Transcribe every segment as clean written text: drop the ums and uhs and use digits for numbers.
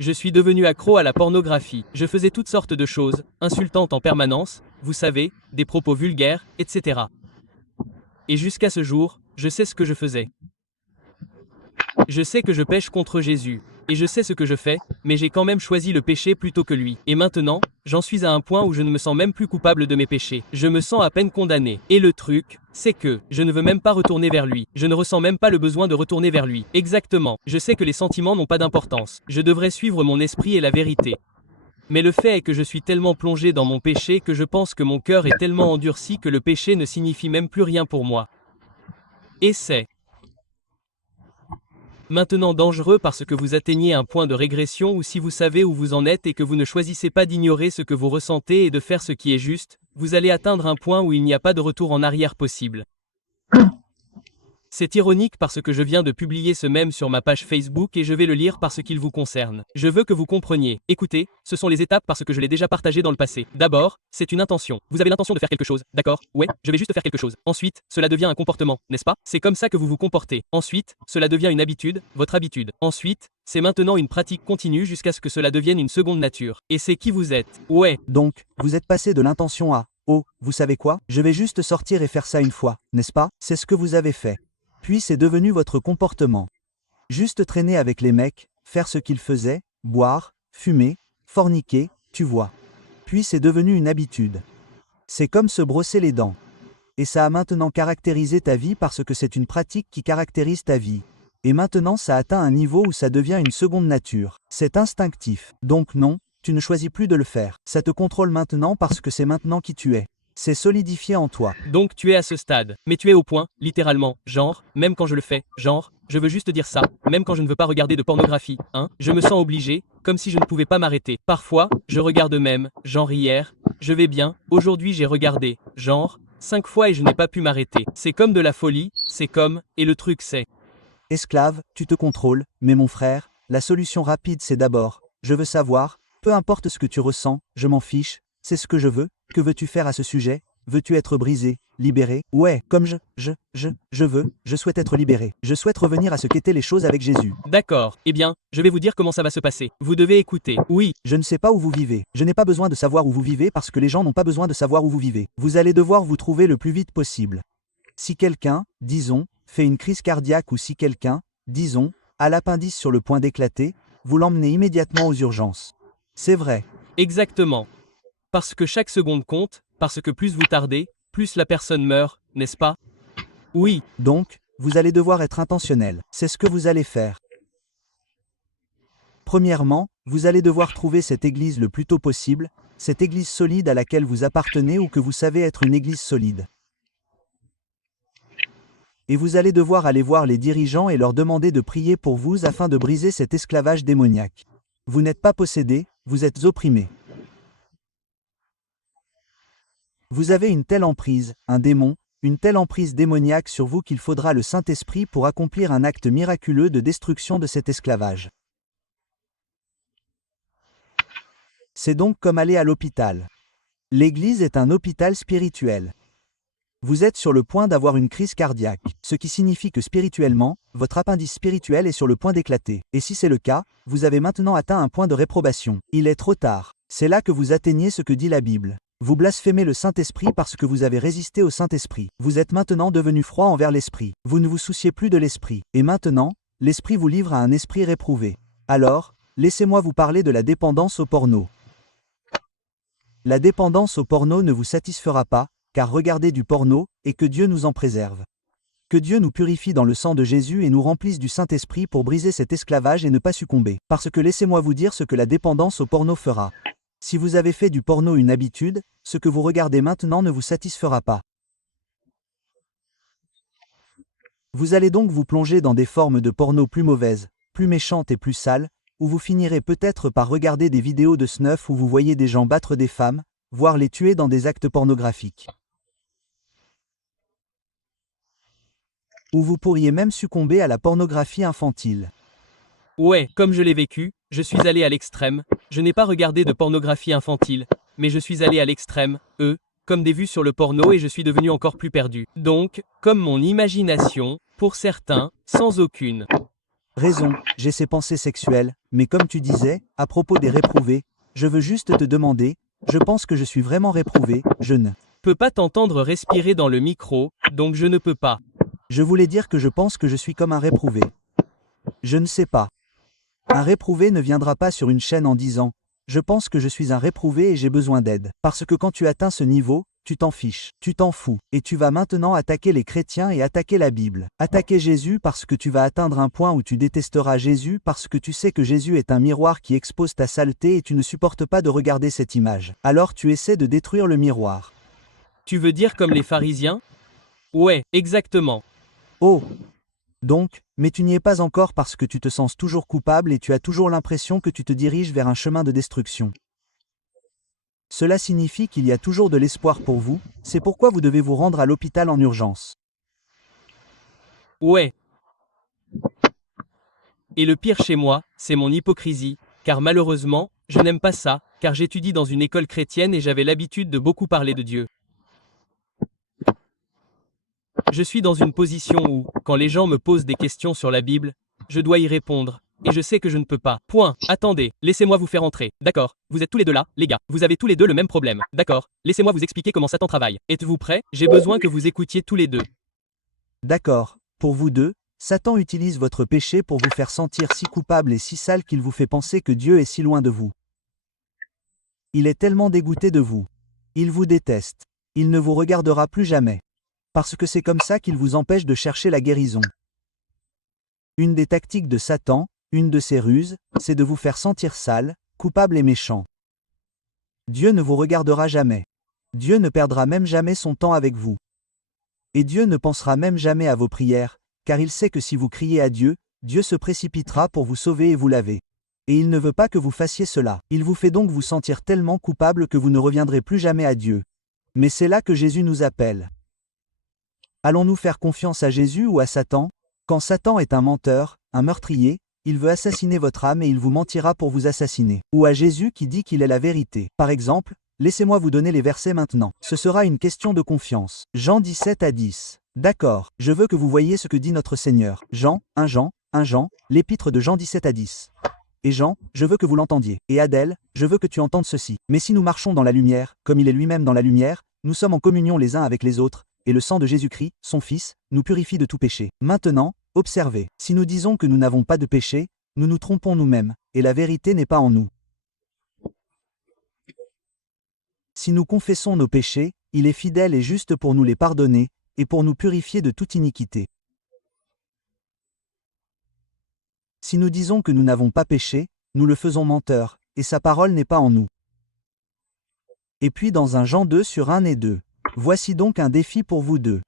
Je suis devenu accro à la pornographie. Je faisais toutes sortes de choses, insultantes en permanence, vous savez, des propos vulgaires, etc. Et jusqu'à ce jour, je sais ce que je faisais. Je sais que je pêche contre Jésus. Et je sais ce que je fais, mais j'ai quand même choisi le péché plutôt que lui. Et maintenant, j'en suis à un point où je ne me sens même plus coupable de mes péchés. Je me sens à peine condamné. Et le truc, c'est que, je ne veux même pas retourner vers lui. Je ne ressens même pas le besoin de retourner vers lui. Exactement. Je sais que les sentiments n'ont pas d'importance. Je devrais suivre mon esprit et la vérité. Mais le fait est que je suis tellement plongé dans mon péché que je pense que mon cœur est tellement endurci que le péché ne signifie même plus rien pour moi. Et c'est maintenant dangereux parce que vous atteignez un point de régression ou si vous savez où vous en êtes et que vous ne choisissez pas d'ignorer ce que vous ressentez et de faire ce qui est juste, vous allez atteindre un point où il n'y a pas de retour en arrière possible. C'est ironique parce que je viens de publier ce mème sur ma page Facebook et je vais le lire parce qu'il vous concerne. Je veux que vous compreniez. Écoutez, ce sont les étapes parce que je l'ai déjà partagé dans le passé. D'abord, c'est une intention. Vous avez l'intention de faire quelque chose, d'accord? Ouais, je vais juste faire quelque chose. Ensuite, cela devient un comportement, n'est-ce pas? C'est comme ça que vous vous comportez. Ensuite, cela devient une habitude, votre habitude. Ensuite, c'est maintenant une pratique continue jusqu'à ce que cela devienne une seconde nature. Et c'est qui vous êtes. Ouais. Donc, vous êtes passé de l'intention à « Oh, vous savez quoi? Je vais juste sortir et faire ça une fois, n'est-ce pas? » C'est ce que vous avez fait. Puis c'est devenu votre comportement. Juste traîner avec les mecs, faire ce qu'ils faisaient, boire, fumer, forniquer, tu vois. Puis c'est devenu une habitude. C'est comme se brosser les dents. Et ça a maintenant caractérisé ta vie parce que c'est une pratique qui caractérise ta vie. Et maintenant ça atteint un niveau où ça devient une seconde nature. C'est instinctif. Donc non, tu ne choisis plus de le faire. Ça te contrôle maintenant parce que c'est maintenant qui tu es. C'est solidifié en toi. Donc tu es à ce stade. Mais tu es au point, littéralement, genre, même quand je le fais, genre, je veux juste dire ça, même quand je ne veux pas regarder de pornographie, hein, je me sens obligé, comme si je ne pouvais pas m'arrêter. Parfois, je regarde même, genre hier, je vais bien, aujourd'hui j'ai regardé, genre, 5 fois et je n'ai pas pu m'arrêter. C'est comme de la folie, c'est comme, et le truc c'est. Esclave, tu te contrôles, mais mon frère, la solution rapide c'est d'abord, je veux savoir, peu importe ce que tu ressens, je m'en fiche, c'est ce que je veux, que veux-tu faire à ce sujet? Veux-tu être brisé, libéré? Ouais, comme je souhaite être libéré. Je souhaite revenir à ce qu'étaient les choses avec Jésus. D'accord, eh bien, je vais vous dire comment ça va se passer. Vous devez écouter. Oui, Je ne sais pas où vous vivez. Je n'ai pas besoin de savoir où vous vivez parce que les gens n'ont pas besoin de savoir où vous vivez. Vous allez devoir vous trouver le plus vite possible. Si quelqu'un, disons, fait une crise cardiaque ou si quelqu'un, disons, a l'appendice sur le point d'éclater, vous l'emmenez immédiatement aux urgences. C'est vrai. exactement. Parce que chaque seconde compte, parce que plus vous tardez, plus la personne meurt, n'est-ce pas? Oui, Donc, vous allez devoir être intentionnel. C'est ce que vous allez faire. Premièrement, vous allez devoir trouver cette église le plus tôt possible, cette église solide à laquelle vous appartenez ou que vous savez être une église solide. Et vous allez devoir aller voir les dirigeants et leur demander de prier pour vous afin de briser cet esclavage démoniaque. Vous n'êtes pas possédé, vous êtes opprimé. Vous avez une telle emprise, un démon, une telle emprise démoniaque sur vous qu'il faudra le Saint-Esprit pour accomplir un acte miraculeux de destruction de cet esclavage. C'est donc comme aller à l'hôpital. L'Église est un hôpital spirituel. Vous êtes sur le point d'avoir une crise cardiaque, ce qui signifie que spirituellement, votre appendice spirituel est sur le point d'éclater. Et si c'est le cas, vous avez maintenant atteint un point de réprobation. Il est trop tard. C'est là que vous atteignez ce que dit la Bible. Vous blasphémez le Saint-Esprit parce que vous avez résisté au Saint-Esprit. Vous êtes maintenant devenu froid envers l'Esprit. Vous ne vous souciez plus de l'Esprit. Et maintenant, l'Esprit vous livre à un esprit réprouvé. Alors, laissez-moi vous parler de la dépendance au porno. La dépendance au porno ne vous satisfera pas, car regardez du porno, et que Dieu nous en préserve. Que Dieu nous purifie dans le sang de Jésus et nous remplisse du Saint-Esprit pour briser cet esclavage et ne pas succomber. Parce que laissez-moi vous dire ce que la dépendance au porno fera. Si vous avez fait du porno une habitude, ce que vous regardez maintenant ne vous satisfera pas. Vous allez donc vous plonger dans des formes de porno plus mauvaises, plus méchantes et plus sales, où vous finirez peut-être par regarder des vidéos de snuff où vous voyez des gens battre des femmes, voire les tuer dans des actes pornographiques. Ou vous pourriez même succomber à la pornographie infantile. ouais, comme je l'ai vécu, je suis allé à l'extrême, je n'ai pas regardé de pornographie infantile, mais je suis allé à l'extrême, comme des vues sur le porno et je suis devenu encore plus perdu. Donc, comme mon imagination, pour certains, sans aucune Raison, j'ai ces pensées sexuelles, mais comme tu disais, à propos des réprouvés, je veux juste te demander, je pense que je suis vraiment réprouvé, je ne. Peux pas t'entendre respirer dans le micro, donc je ne peux pas. Je voulais dire que je pense que je suis comme un réprouvé. Je ne sais pas. Un réprouvé ne viendra pas sur une chaîne en disant « Je pense que je suis un réprouvé et j'ai besoin d'aide ». Parce que quand tu atteins ce niveau, tu t'en fiches, tu t'en fous, et tu vas maintenant attaquer les chrétiens et attaquer la Bible. Attaquer Jésus parce que tu vas atteindre un point où tu détesteras Jésus parce que tu sais que Jésus est un miroir qui expose ta saleté et tu ne supportes pas de regarder cette image. Alors tu essaies de détruire le miroir. Tu veux dire comme les pharisiens? Ouais, exactement. Oh! Donc, mais tu n'y es pas encore parce que tu te sens toujours coupable et tu as toujours l'impression que tu te diriges vers un chemin de destruction. Cela signifie qu'il y a toujours de l'espoir pour vous, c'est pourquoi vous devez vous rendre à l'hôpital en urgence. Ouais. Et le pire chez moi, c'est mon hypocrisie, car malheureusement, je n'aime pas ça, car j'étudie dans une école chrétienne et j'avais l'habitude de beaucoup parler de Dieu. Je suis dans une position où, quand les gens me posent des questions sur la Bible, je dois y répondre. Et je sais que je ne peux pas. Point. Attendez, laissez-moi vous faire entrer. D'accord. Vous êtes tous les deux là, les gars. Vous avez tous les deux le même problème. D'accord. Laissez-moi vous expliquer comment Satan travaille. Êtes-vous prêts? J'ai besoin que vous écoutiez tous les deux. D'accord, pour vous deux, Satan utilise votre péché pour vous faire sentir si coupable et si sale qu'il vous fait penser que Dieu est si loin de vous. Il est tellement dégoûté de vous. Il vous déteste. Il ne vous regardera plus jamais. Parce que c'est comme ça qu'il vous empêche de chercher la guérison. Une des tactiques de Satan, une de ses ruses, c'est de vous faire sentir sale, coupable et méchant. Dieu ne vous regardera jamais. Dieu ne perdra même jamais son temps avec vous. Et Dieu ne pensera même jamais à vos prières, car il sait que si vous criez à Dieu, Dieu se précipitera pour vous sauver et vous laver. Et il ne veut pas que vous fassiez cela. Il vous fait donc vous sentir tellement coupable que vous ne reviendrez plus jamais à Dieu. Mais c'est là que Jésus nous appelle. Allons-nous faire confiance à Jésus ou à Satan? Quand Satan est un menteur, un meurtrier, il veut assassiner votre âme et il vous mentira pour vous assassiner. Ou à Jésus qui dit qu'il est la vérité. Par exemple, laissez-moi vous donner les versets maintenant. Ce sera une question de confiance. Jean 17 à 10. D'accord, je veux que vous voyiez ce que dit notre Seigneur. Jean, 1 Jean, l'épître de Jean 17 à 10. Et Jean, je veux que vous l'entendiez. Et Adèle, je veux que tu entendes ceci. Mais si nous marchons dans la lumière, comme il est lui-même dans la lumière, nous sommes en communion les uns avec les autres, et le sang de Jésus-Christ, son Fils, nous purifie de tout péché. Maintenant, observez, si nous disons que nous n'avons pas de péché, nous nous trompons nous-mêmes, et la vérité n'est pas en nous. Si nous confessons nos péchés, il est fidèle et juste pour nous les pardonner, et pour nous purifier de toute iniquité. Si nous disons que nous n'avons pas péché, nous le faisons menteur, et sa parole n'est pas en nous. Et puis dans 1 Jean 2 sur 1 et 2. Voici donc un défi pour vous deux.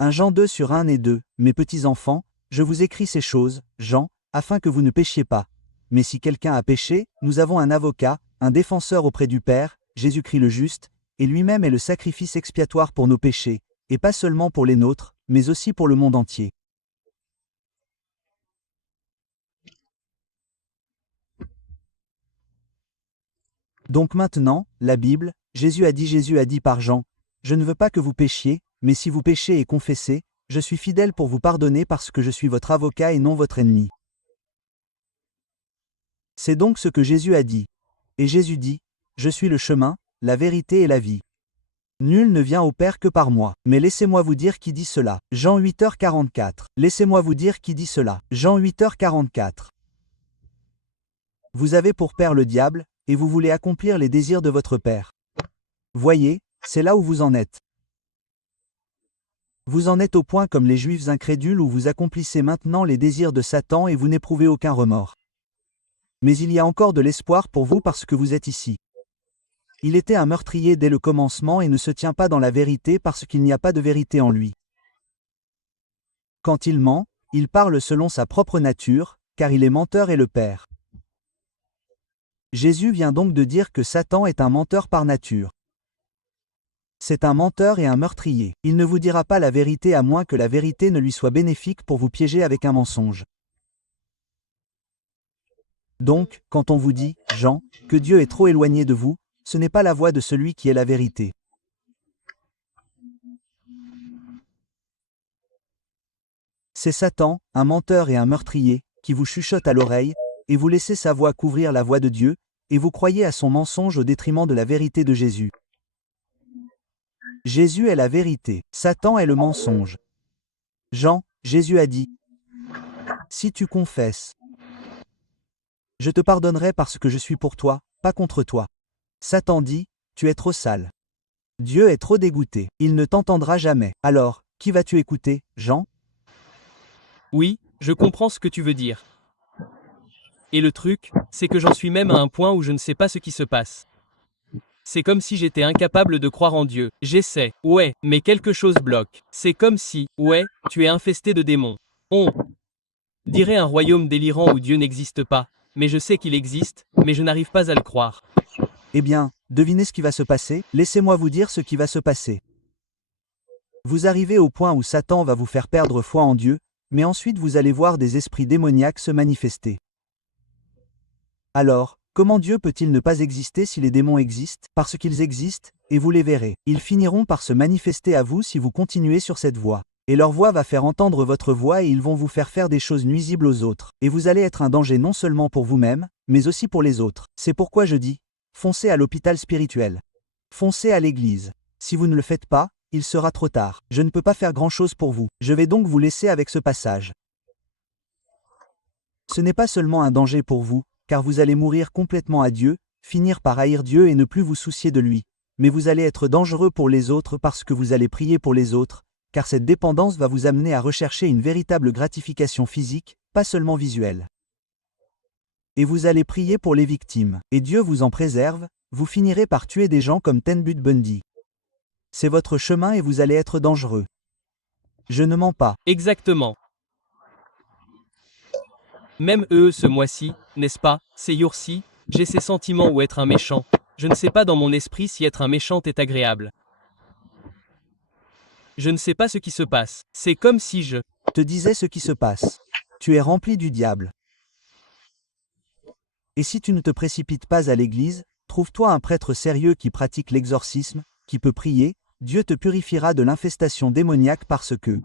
1 Jean 2 sur 1 et 2. Mes petits enfants, je vous écris ces choses, Jean, afin que vous ne péchiez pas. Mais si quelqu'un a péché, nous avons un avocat, un défenseur auprès du Père, Jésus-Christ le juste, et lui-même est le sacrifice expiatoire pour nos péchés, et pas seulement pour les nôtres, mais aussi pour le monde entier. Donc maintenant, la Bible, Jésus a dit par Jean, « Je ne veux pas que vous péchiez, mais si vous péchez et confessez, je suis fidèle pour vous pardonner parce que je suis votre avocat et non votre ennemi. » C'est donc ce que Jésus a dit. Et Jésus dit, « Je suis le chemin, la vérité et la vie. Nul ne vient au Père que par moi. Mais laissez-moi vous dire qui dit cela. » Jean 8h44. Laissez-moi vous dire qui dit cela. Jean 8h44. Vous avez pour père le diable, et vous voulez accomplir les désirs de votre père. Voyez, c'est là où vous en êtes. Vous en êtes au point comme les Juifs incrédules où vous accomplissez maintenant les désirs de Satan et vous n'éprouvez aucun remords. Mais il y a encore de l'espoir pour vous parce que vous êtes ici. Il était un meurtrier dès le commencement et ne se tient pas dans la vérité parce qu'il n'y a pas de vérité en lui. Quand il ment, il parle selon sa propre nature, car il est menteur et le père. Jésus vient donc de dire que Satan est un menteur par nature. C'est un menteur et un meurtrier. Il ne vous dira pas la vérité à moins que la vérité ne lui soit bénéfique pour vous piéger avec un mensonge. Donc, quand on vous dit, Jean, que Dieu est trop éloigné de vous, ce n'est pas la voix de celui qui est la vérité. C'est Satan, un menteur et un meurtrier, qui vous chuchote à l'oreille, et vous laissez sa voix couvrir la voix de Dieu, et vous croyez à son mensonge au détriment de la vérité de Jésus. Jésus est la vérité, Satan est le mensonge. Jean, Jésus a dit, « Si tu confesses, je te pardonnerai parce que je suis pour toi, pas contre toi. » Satan dit, « Tu es trop sale. » Dieu est trop dégoûté, il ne t'entendra jamais. Alors, qui vas-tu écouter, Jean? Oui, je comprends ce que tu veux dire. Et le truc, c'est que j'en suis même à un point où je ne sais pas ce qui se passe. C'est comme si j'étais incapable de croire en Dieu. J'essaie, ouais, mais quelque chose bloque. C'est comme si, ouais, tu es infesté de démons. On dirait un royaume délirant où Dieu n'existe pas, mais je sais qu'il existe, mais je n'arrive pas à le croire. Eh bien, devinez ce qui va se passer, laissez-moi vous dire ce qui va se passer. Vous arrivez au point où Satan va vous faire perdre foi en Dieu, mais ensuite vous allez voir des esprits démoniaques se manifester. Alors, comment Dieu peut-il ne pas exister si les démons existent? Parce qu'ils existent, et vous les verrez. Ils finiront par se manifester à vous si vous continuez sur cette voie. Et leur voix va faire entendre votre voix et ils vont vous faire des choses nuisibles aux autres. Et vous allez être un danger non seulement pour vous-même, mais aussi pour les autres. C'est pourquoi je dis, foncez à l'hôpital spirituel. Foncez à l'église. Si vous ne le faites pas, il sera trop tard. Je ne peux pas faire grand-chose pour vous. Je vais donc vous laisser avec ce passage. Ce n'est pas seulement un danger pour vous, car vous allez mourir complètement à Dieu, finir par haïr Dieu et ne plus vous soucier de lui. Mais vous allez être dangereux pour les autres parce que vous allez prier pour les autres, car cette dépendance va vous amener à rechercher une véritable gratification physique, pas seulement visuelle. Et vous allez prier pour les victimes, et Dieu vous en préserve, vous finirez par tuer des gens comme Ted Bundy. C'est votre chemin et vous allez être dangereux. Je ne mens pas. Exactement. Même eux ce mois-ci, n'est-ce pas, ces jours-ci, j'ai ces sentiments où être un méchant. Je ne sais pas dans mon esprit si être un méchant est agréable. Je ne sais pas ce qui se passe. C'est comme si je te disais ce qui se passe. Tu es rempli du diable. Et si tu ne te précipites pas à l'église, trouve-toi un prêtre sérieux qui pratique l'exorcisme, qui peut prier, Dieu te purifiera de l'infestation démoniaque parce que...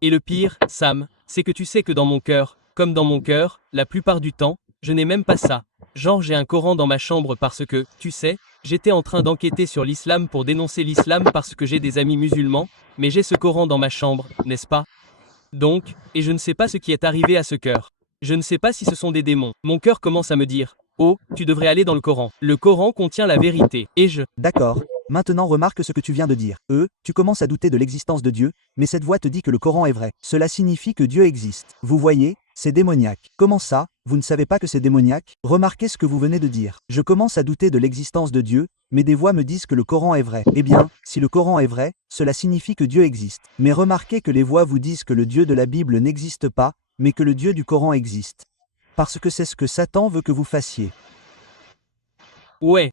Et le pire, Sam, c'est que tu sais que dans mon cœur, comme dans mon cœur, la plupart du temps, je n'ai même pas ça. Genre j'ai un Coran dans ma chambre parce que, tu sais, j'étais en train d'enquêter sur l'islam pour dénoncer l'islam parce que j'ai des amis musulmans, mais j'ai ce Coran dans ma chambre, n'est-ce pas? Donc, et je ne sais pas ce qui est arrivé à ce cœur. Je ne sais pas si ce sont des démons. Mon cœur commence à me dire, oh, tu devrais aller dans le Coran. Le Coran contient la vérité, et je... D'accord. Maintenant remarque ce que tu viens de dire. Tu commences à douter de l'existence de Dieu, mais cette voix te dit que le Coran est vrai. Cela signifie que Dieu existe. Vous voyez, c'est démoniaque. Comment ça, vous ne savez pas que c'est démoniaque? Remarquez ce que vous venez de dire. Je commence à douter de l'existence de Dieu, mais des voix me disent que le Coran est vrai. Eh bien, si le Coran est vrai, cela signifie que Dieu existe. Mais remarquez que les voix vous disent que le Dieu de la Bible n'existe pas, mais que le Dieu du Coran existe. Parce que c'est ce que Satan veut que vous fassiez. Ouais.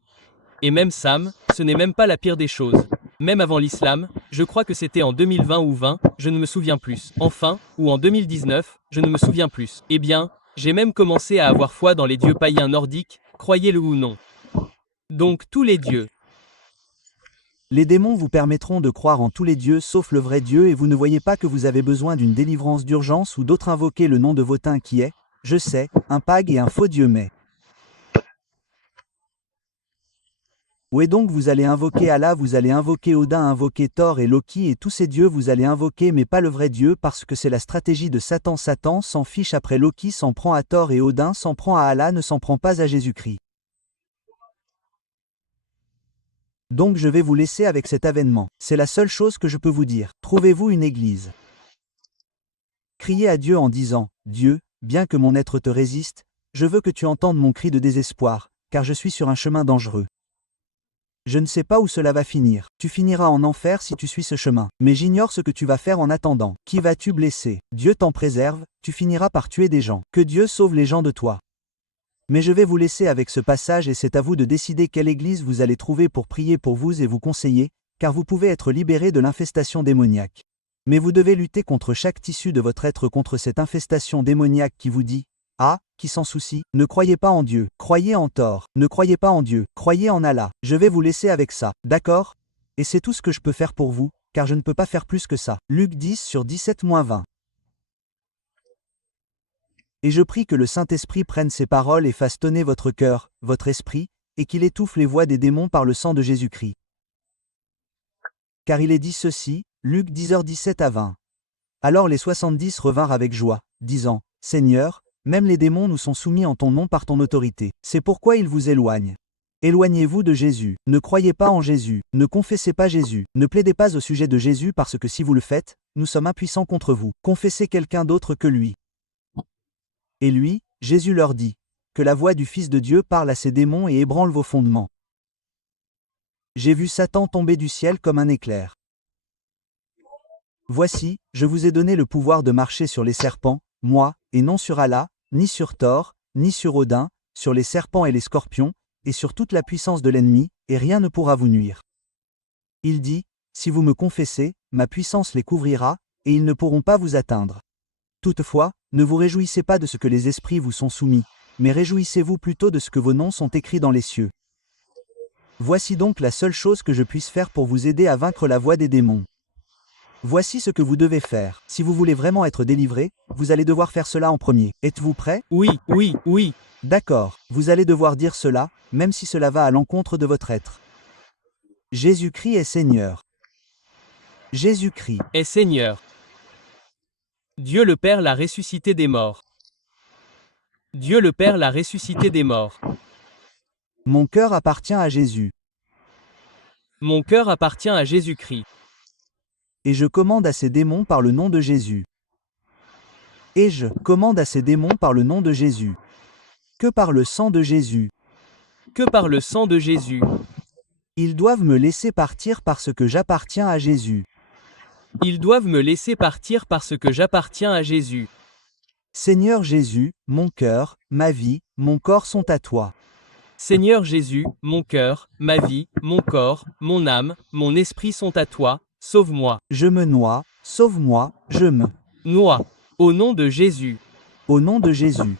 Et même Sam, ce n'est même pas la pire des choses. Même avant l'islam, je crois que c'était en 2020 ou 20, je ne me souviens plus. Enfin, ou en 2019, je ne me souviens plus. Eh bien, j'ai même commencé à avoir foi dans les dieux païens nordiques, croyez-le ou non. Donc tous les dieux. Les démons vous permettront de croire en tous les dieux sauf le vrai Dieu et vous ne voyez pas que vous avez besoin d'une délivrance d'urgence ou d'autre invoquer le nom de Votin qui est, je sais, un pag et un faux Dieu mais... Où est donc vous allez invoquer Allah, vous allez invoquer Odin, invoquer Thor et Loki et tous ces dieux vous allez invoquer mais pas le vrai Dieu parce que c'est la stratégie de Satan. Satan s'en fiche après Loki, s'en prend à Thor et Odin s'en prend à Allah, ne s'en prend pas à Jésus-Christ. Donc je vais vous laisser avec cet avènement. C'est la seule chose que je peux vous dire. Trouvez-vous une église. Criez à Dieu en disant, Dieu, bien que mon être te résiste, je veux que tu entendes mon cri de désespoir, car je suis sur un chemin dangereux. Je ne sais pas où cela va finir. Tu finiras en enfer si tu suis ce chemin. Mais j'ignore ce que tu vas faire en attendant. Qui vas-tu blesser? Dieu t'en préserve, tu finiras par tuer des gens. Que Dieu sauve les gens de toi. Mais je vais vous laisser avec ce passage et c'est à vous de décider quelle église vous allez trouver pour prier pour vous et vous conseiller, car vous pouvez être libéré de l'infestation démoniaque. Mais vous devez lutter contre chaque tissu de votre être contre cette infestation démoniaque qui vous dit « Ah, qui s'en soucie, ne croyez pas en Dieu, croyez en Thor, ne croyez pas en Dieu, croyez en Allah. » Je vais vous laisser avec ça, d'accord? Et c'est tout ce que je peux faire pour vous, car je ne peux pas faire plus que ça. Luc 10 sur 17-20. Et je prie que le Saint-Esprit prenne ces paroles et fasse tonner votre cœur, votre esprit, et qu'il étouffe les voix des démons par le sang de Jésus-Christ. Car il est dit ceci, Luc 10h17-20. Alors les 70 revinrent avec joie, disant, Seigneur, même les démons nous sont soumis en ton nom par ton autorité. C'est pourquoi ils vous éloignent. Éloignez-vous de Jésus, ne croyez pas en Jésus, ne confessez pas Jésus, ne plaidez pas au sujet de Jésus parce que si vous le faites, nous sommes impuissants contre vous. Confessez quelqu'un d'autre que lui. Et lui, Jésus leur dit, que la voix du Fils de Dieu parle à ces démons et ébranle vos fondements. J'ai vu Satan tomber du ciel comme un éclair. Voici, je vous ai donné le pouvoir de marcher sur les serpents, moi, et non sur Allah, ni sur Thor, ni sur Odin, sur les serpents et les scorpions, et sur toute la puissance de l'ennemi, et rien ne pourra vous nuire. Il dit, si vous me confessez, ma puissance les couvrira, et ils ne pourront pas vous atteindre. Toutefois, ne vous réjouissez pas de ce que les esprits vous sont soumis, mais réjouissez-vous plutôt de ce que vos noms sont écrits dans les cieux. Voici donc la seule chose que je puisse faire pour vous aider à vaincre la voix des démons. Voici ce que vous devez faire. Si vous voulez vraiment être délivré, vous allez devoir faire cela en premier. Êtes-vous prêt? Oui, oui, oui. D'accord, vous allez devoir dire cela, même si cela va à l'encontre de votre être. Jésus-Christ est Seigneur. Jésus-Christ Est Seigneur. Dieu le Père l'a ressuscité des morts. Dieu le Père l'a ressuscité des morts. Mon cœur appartient à Jésus. Mon cœur appartient à Jésus-Christ. Et je commande à ces démons par le nom de Jésus. Et je commande à ces démons par le nom de Jésus. Que par le sang de Jésus. Que par le sang de Jésus. Ils doivent me laisser partir parce que j'appartiens à Jésus. Ils doivent me laisser partir parce que j'appartiens à Jésus. Seigneur Jésus, mon cœur, ma vie, mon corps sont à toi. Seigneur Jésus, mon cœur, ma vie, mon corps, mon âme, mon esprit sont à toi, sauve-moi. Je me noie, sauve-moi, je me Noie. Au nom de Jésus. Au nom de Jésus.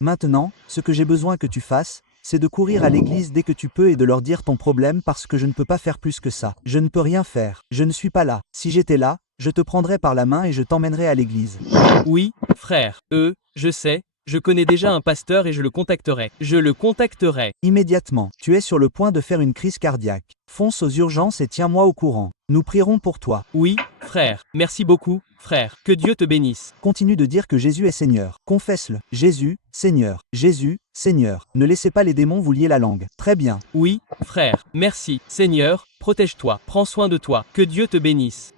Maintenant, ce que j'ai besoin que tu fasses, c'est de courir à l'église dès que tu peux et de leur dire ton problème parce que je ne peux pas faire plus que ça. Je ne peux rien faire. Je ne suis pas là. Si j'étais là, je te prendrais par la main et je t'emmènerais à l'église. Oui, frère. Je sais, je connais déjà un pasteur et je le contacterai. Je le contacterai. Immédiatement, tu es sur le point de faire une crise cardiaque. Fonce aux urgences et tiens-moi au courant. Nous prierons pour toi. Oui, frère. Merci beaucoup, frère. Que Dieu te bénisse. Continue de dire que Jésus est Seigneur. Confesse-le. Jésus, Seigneur. Jésus, Seigneur. Ne laissez pas les démons vous lier la langue. Très bien. Oui, frère. Merci. Seigneur, protège-toi. Prends soin de toi. Que Dieu te bénisse.